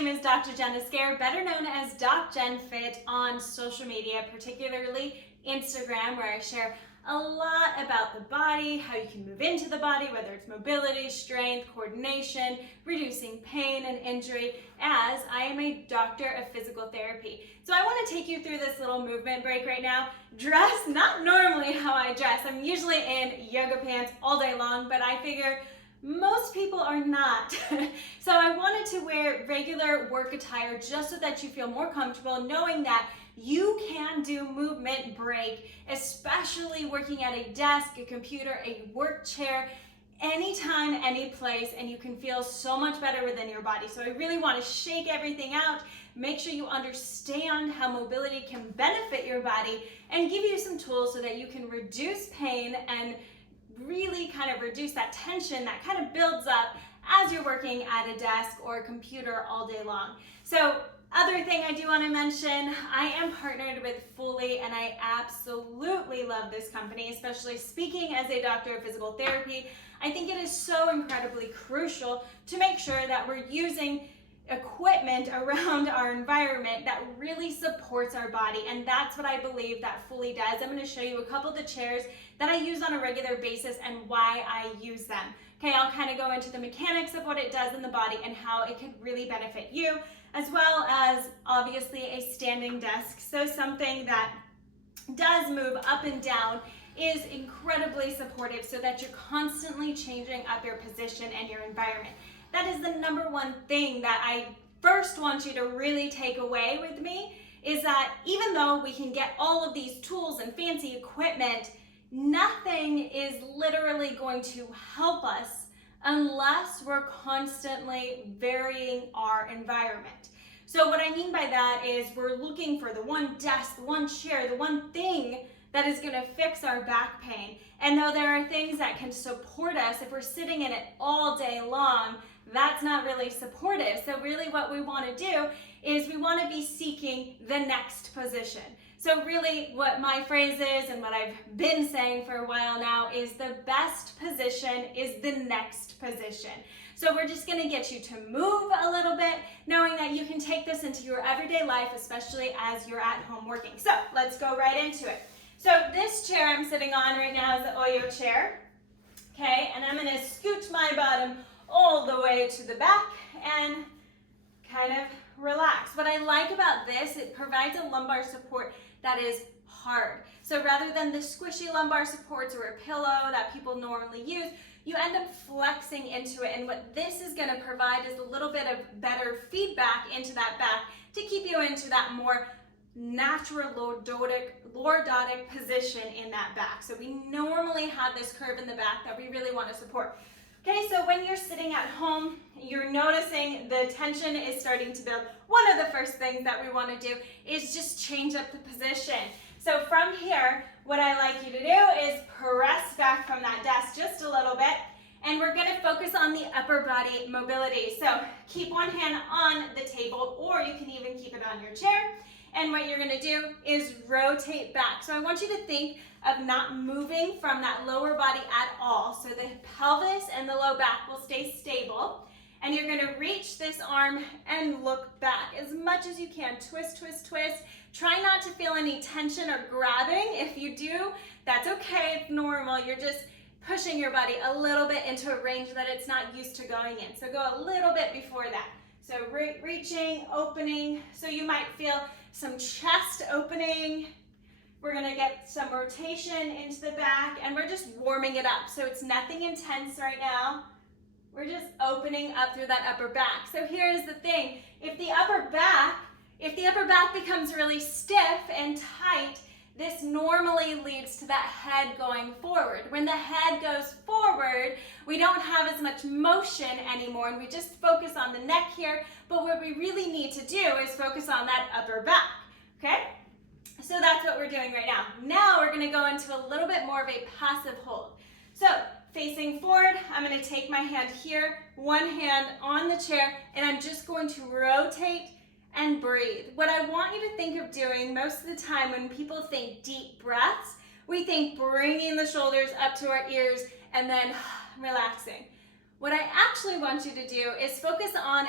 name is Dr. Jenna Scare, better known as Doc Jen Fit on social media, particularly Instagram, where I share a lot about the body, how you can move into the body, whether it's mobility, strength, coordination, reducing pain and injury, as I am a doctor of physical therapy. So I want to take you through this little movement break right now. Dressed not normally how I dress. I'm usually in yoga pants all day long, but I figure most people are not. So I wanted to wear regular work attire just so that you feel more comfortable knowing that you can do movement break, especially working at a desk, a computer, a work chair, anytime, any place, and you can feel so much better within your body. So I really want to shake everything out, make sure you understand how mobility can benefit your body, and give you some tools so that you can reduce pain and really kind of reduce that tension that kind of builds up as you're working at a desk or a computer all day long. So other thing I do want to mention, I am partnered with Fully, and I absolutely love this company, especially speaking as a doctor of physical therapy. I think it is so incredibly crucial to make sure that we're using equipment around our environment that really supports our body, and that's what I believe that Fully does. I'm going to show you a couple of the chairs that I use on a regular basis and why I use them. Okay, I'll kind of go into the mechanics of what it does in the body and how it could really benefit you, as well as obviously a standing desk. So something that does move up and down is incredibly supportive so that you're constantly changing up your position and your environment. That is the number one thing that I first want you to really take away with me, is that even though we can get all of these tools and fancy equipment, nothing is literally going to help us unless we're constantly varying our environment. So what I mean by that is we're looking for the one desk, the one chair, the one thing that is going to fix our back pain. And though there are things that can support us, if we're sitting in it all day long, that's not really supportive. So really what we want to do is we want to be seeking the next position. So really what my phrase is, and what I've been saying for a while now, is the best position is the next position. So we're just going to get you to move a little bit, knowing that you can take this into your everyday life, especially as you're at home working. So let's go right into it. So this chair I'm sitting on right now is the Oyo chair. Okay, and I'm going to scoot my bottom all the way to the back and kind of relax. What I like about this, it provides a lumbar support that is hard. So rather than the squishy lumbar supports or a pillow that people normally use, you end up flexing into it. And what this is going to provide is a little bit of better feedback into that back to keep you into that more natural lordotic position in that back. So we normally have this curve in the back that we really want to support. Okay, so when you're sitting at home, you're noticing the tension is starting to build. One of the first things that we want to do is just change up the position. So from here, what I like you to do is press back from that desk just a little bit, and we're going to focus on the upper body mobility. So keep one hand on the table, or you can even keep it on your chair. And what you're going to do is rotate back. So I want you to think of not moving from that lower body at all. So the pelvis and the low back will stay stable. And you're going to reach this arm and look back as much as you can. Twist, twist, twist. Try not to feel any tension or grabbing. If you do, that's okay. It's normal. You're just pushing your body a little bit into a range that it's not used to going in. So go a little bit before that. So reaching, opening. So you might feel some chest opening. We're going to get some rotation into the back, and we're just warming it up. So it's nothing intense right now. We're just opening up through that upper back. So here's the thing. If the upper back becomes really stiff and tight, this normally leads to that head going forward. When the head goes forward, we don't have as much motion anymore, and we just focus on the neck here. But what we really need to do is focus on that upper back, okay? So that's what we're doing right now. Now we're going to go into a little bit more of a passive hold. So facing forward, I'm going to take my hand here, one hand on the chair, and I'm just going to rotate and breathe. What I want you to think of doing most of the time when people think deep breaths, we think bringing the shoulders up to our ears and then relaxing. What I actually want you to do is focus on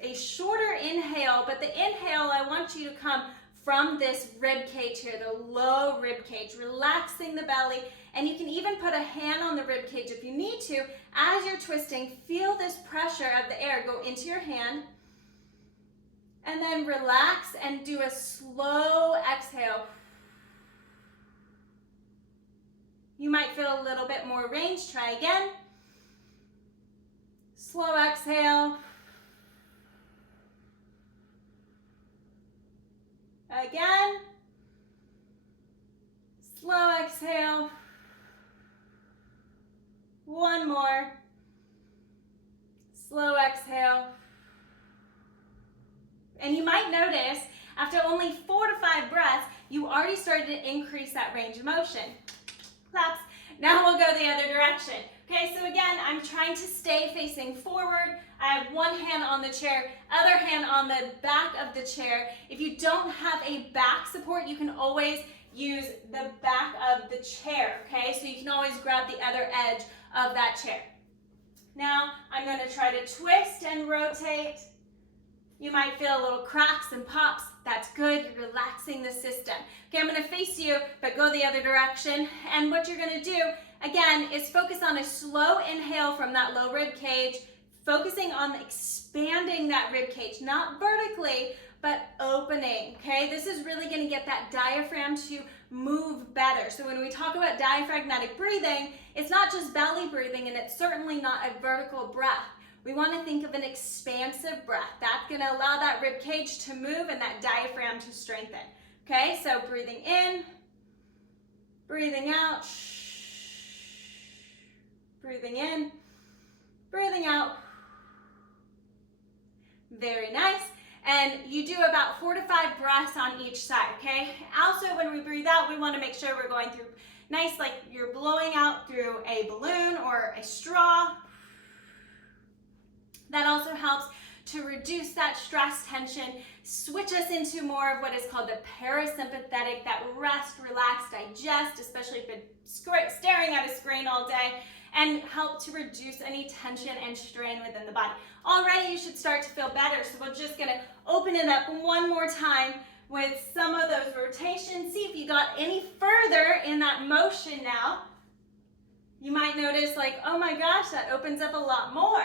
a shorter inhale, but the inhale, I want you to come from this rib cage here, the low rib cage, relaxing the belly, and you can even put a hand on the rib cage if you need to. As you're twisting, feel this pressure of the air go into your hand, and then relax and do a slow exhale. You might feel a little bit more range. Try again. Slow exhale. Again. Slow exhale. One more. Slow exhale. And you might notice after only 4 to 5 breaths, you already started to increase that range of motion. Claps. Now we'll go the other direction. Okay, so again, I'm trying to stay facing forward. I have one hand on the chair, other hand on the back of the chair. If you don't have a back support, you can always use the back of the chair, okay? So you can always grab the other edge of that chair. Now, I'm going to try to twist and rotate. You might feel a little cracks and pops. That's good. You're relaxing the system. Okay, I'm going to face you, but go the other direction. And what you're going to do, again, is focus on a slow inhale from that low rib cage, focusing on expanding that rib cage, not vertically, but opening, okay? This is really going to get that diaphragm to move better. So when we talk about diaphragmatic breathing, it's not just belly breathing, and it's certainly not a vertical breath. We want to think of an expansive breath. That's going to allow that rib cage to move and that diaphragm to strengthen. Okay, so breathing in, breathing out, breathing in, breathing out. Very nice. And you do about 4 to 5 breaths on each side, okay? Also, when we breathe out, we want to make sure we're going through nice, like you're blowing out through a balloon or a straw. That also helps to reduce that stress tension, switch us into more of what is called the parasympathetic, that rest, relax, digest, especially if you're staring at a screen all day, and help to reduce any tension and strain within the body. Already you should start to feel better, so we're just gonna open it up one more time with some of those rotations. See if you got any further in that motion now. You might notice like, oh my gosh, that opens up a lot more.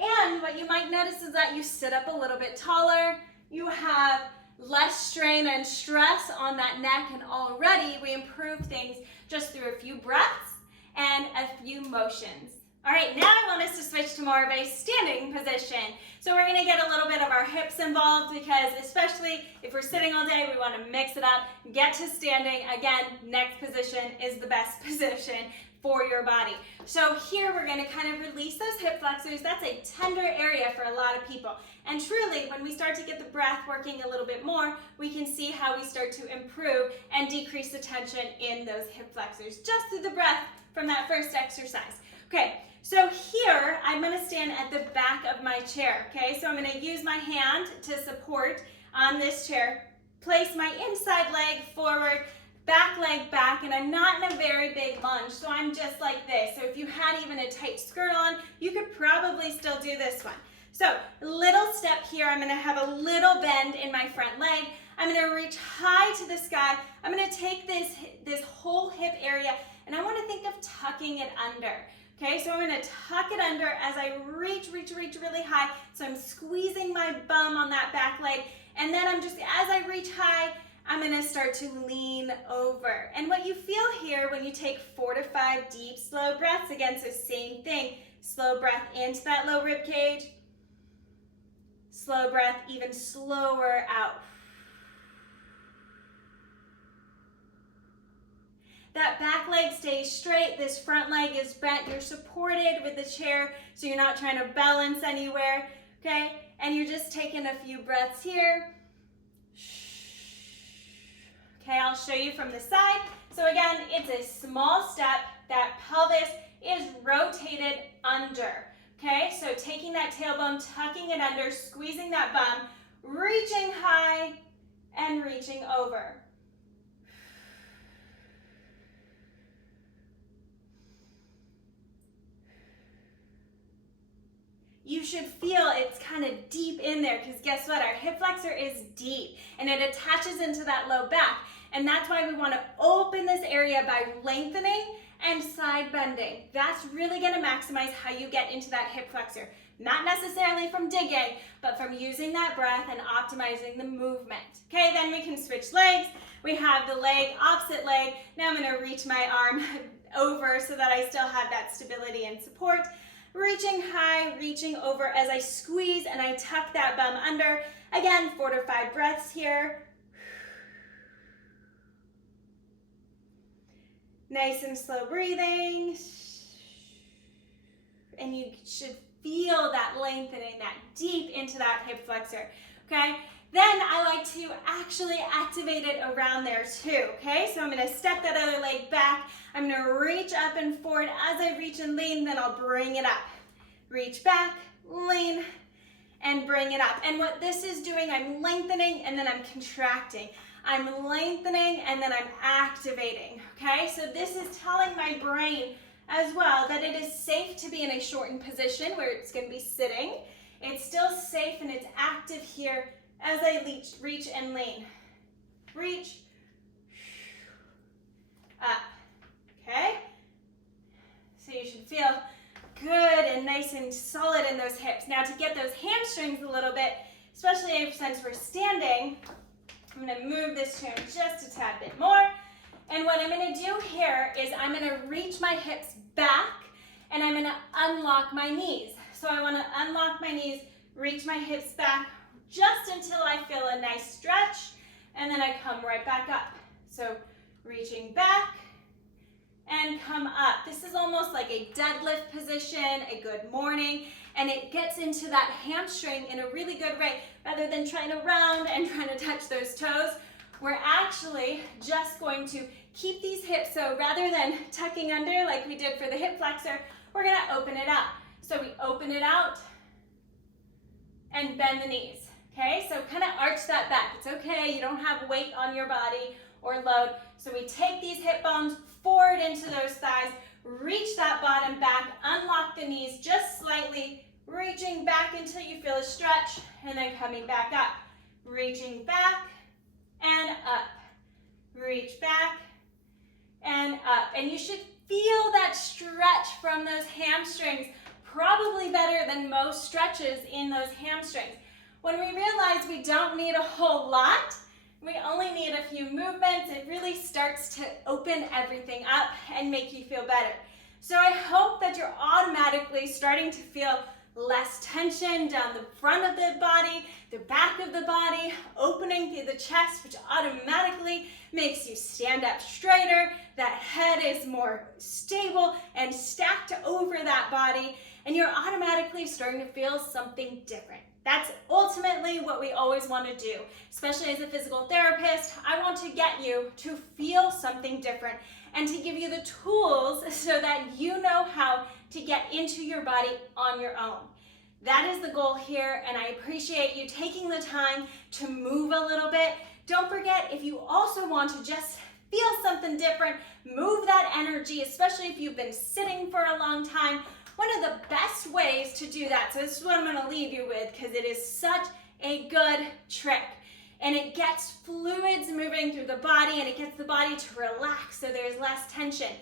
And what you might notice is that you sit up a little bit taller, you have less strain and stress on that neck, and already we improve things just through a few breaths and a few motions. All right, now I want us to switch to more of a standing position. So we're gonna get a little bit of our hips involved because especially if we're sitting all day, we wanna mix it up, get to standing. Again, next position is the best position for your body. So here we're going to kind of release those hip flexors. That's a tender area for a lot of people. And truly, when we start to get the breath working a little bit more, we can see how we start to improve and decrease the tension in those hip flexors just through the breath from that first exercise. Okay, so here I'm going to stand at the back of my chair. Okay, so I'm going to use my hand to support on this chair, place my inside leg forward, back leg back, and I'm not in a very big lunge, so I'm just like this. So if you had even a tight skirt on, you could probably still do this one. So little step here, I'm gonna have a little bend in my front leg. I'm gonna reach high to the sky. I'm gonna take this whole hip area, and I wanna think of tucking it under. Okay, so I'm gonna tuck it under as I reach really high. So I'm squeezing my bum on that back leg, and then I'm just, as I reach high, I'm gonna start to lean over. And what you feel here when you take 4 to 5 deep, slow breaths, again, so same thing, slow breath into that low rib cage, slow breath even slower out. That back leg stays straight, this front leg is bent, you're supported with the chair, so you're not trying to balance anywhere, okay? And you're just taking a few breaths here. Okay, I'll show you from the side. So again, it's a small step. That pelvis is rotated under. Okay, so taking that tailbone, tucking it under, squeezing that bum, reaching high and reaching over. you should feel it's kind of deep in there, because guess what? Our hip flexor is deep and it attaches into that low back. And that's why we want to open this area by lengthening and side bending. That's really going to maximize how you get into that hip flexor. Not necessarily from digging, but from using that breath and optimizing the movement. Okay, then we can switch legs. We have the leg, opposite leg. Now I'm going to reach my arm over so that I still have that stability and support. Reaching high, reaching over as I squeeze and I tuck that bum under. Again, 4 to 5 breaths here. Nice and slow breathing. And you should feel that lengthening, that deep into that hip flexor, okay? Then I like to actually activate it around there too, okay? So I'm gonna step that other leg back. I'm gonna reach up and forward. As I reach and lean, then I'll bring it up. Reach back, lean, and bring it up. And what this is doing, I'm lengthening and then I'm contracting. I'm lengthening and then I'm activating, okay? So this is telling my brain as well that it is safe to be in a shortened position where it's going to be sitting. It's still safe and it's active here as I reach and lean. Reach, up, okay? So you should feel good and nice and solid in those hips. Now to get those hamstrings a little bit, especially since we're standing, I'm going to move this turn just a tad bit more. And what I'm going to do here is I'm going to reach my hips back and I'm going to unlock my knees. So I want to unlock my knees, reach my hips back just until I feel a nice stretch, and then I come right back up. So reaching back and come up. This is almost like a deadlift position, a good morning, and it gets into that hamstring in a really good way. Rather than trying to round and trying to touch those toes, we're actually just going to keep these hips, so rather than tucking under like we did for the hip flexor, we're gonna open it out. So we open it out and bend the knees, okay? So kind of arch that back. It's okay, you don't have weight on your body or load. So we take these hip bones forward into those thighs, reach that bottom back, unlock the knees just slightly, reaching back until you feel a stretch, and then coming back up. Reaching back and up. Reach back and up. And you should feel that stretch from those hamstrings, probably better than most stretches in those hamstrings. When we realize we don't need a whole lot, we only need a few movements, it really starts to open everything up and make you feel better. So I hope that you're automatically starting to feel less tension down the front of the body, the back of the body, opening through the chest, which automatically makes you stand up straighter. That head is more stable and stacked over that body, and you're automatically starting to feel something different. That's ultimately what we always want to do, especially as a physical therapist. I want to get you to feel something different and to give you the tools so that you know how to get into your body on your own. That is the goal here, and I appreciate you taking the time to move a little bit. Don't forget, if you also want to just feel something different, move that energy, especially if you've been sitting for a long time. One of the best ways to do that, so this is what I'm going to leave you with because it is such a good trick, and it gets fluids moving through the body and it gets the body to relax so there's less tension.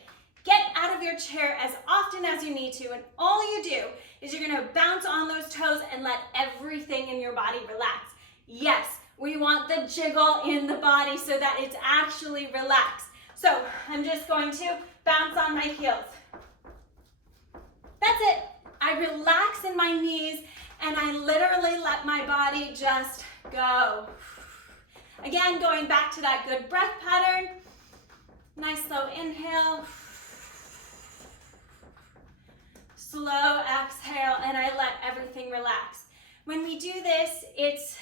Get out of your chair as often as you need to, and all you do is you're going to bounce on those toes and let everything in your body relax. Yes, we want the jiggle in the body so that it's actually relaxed. So I'm just going to bounce on my heels. That's it. I relax in my knees and I literally let my body just go. Again, going back to that good breath pattern. Nice slow inhale. Slow exhale, and I let everything relax. When we do this, it's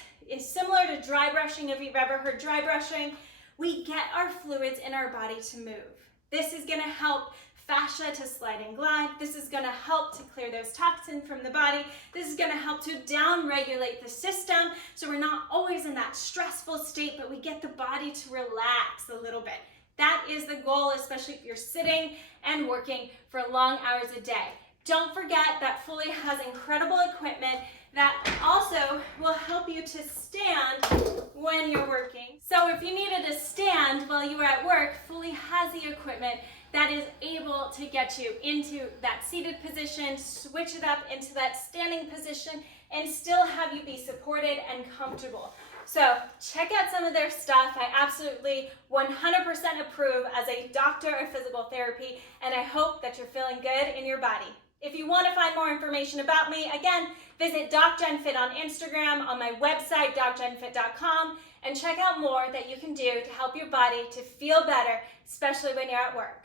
similar to dry brushing. If you've ever heard dry brushing, we get our fluids in our body to move. This is going to help fascia to slide and glide. This is going to help to clear those toxins from the body. This is going to help to down-regulate the system so we're not always in that stressful state, but we get the body to relax a little bit. That is the goal, especially if you're sitting and working for long hours a day. Don't forget that Fully has incredible equipment that also will help you to stand when you're working. So if you needed to stand while you were at work, Fully has the equipment that is able to get you into that seated position, switch it up into that standing position, and still have you be supported and comfortable. So check out some of their stuff. I absolutely 100% approve as a doctor of physical therapy, and I hope that you're feeling good in your body. If you want to find more information about me, again, visit DocJenFit on Instagram, on my website, docjenfit.com, and check out more that you can do to help your body to feel better, especially when you're at work.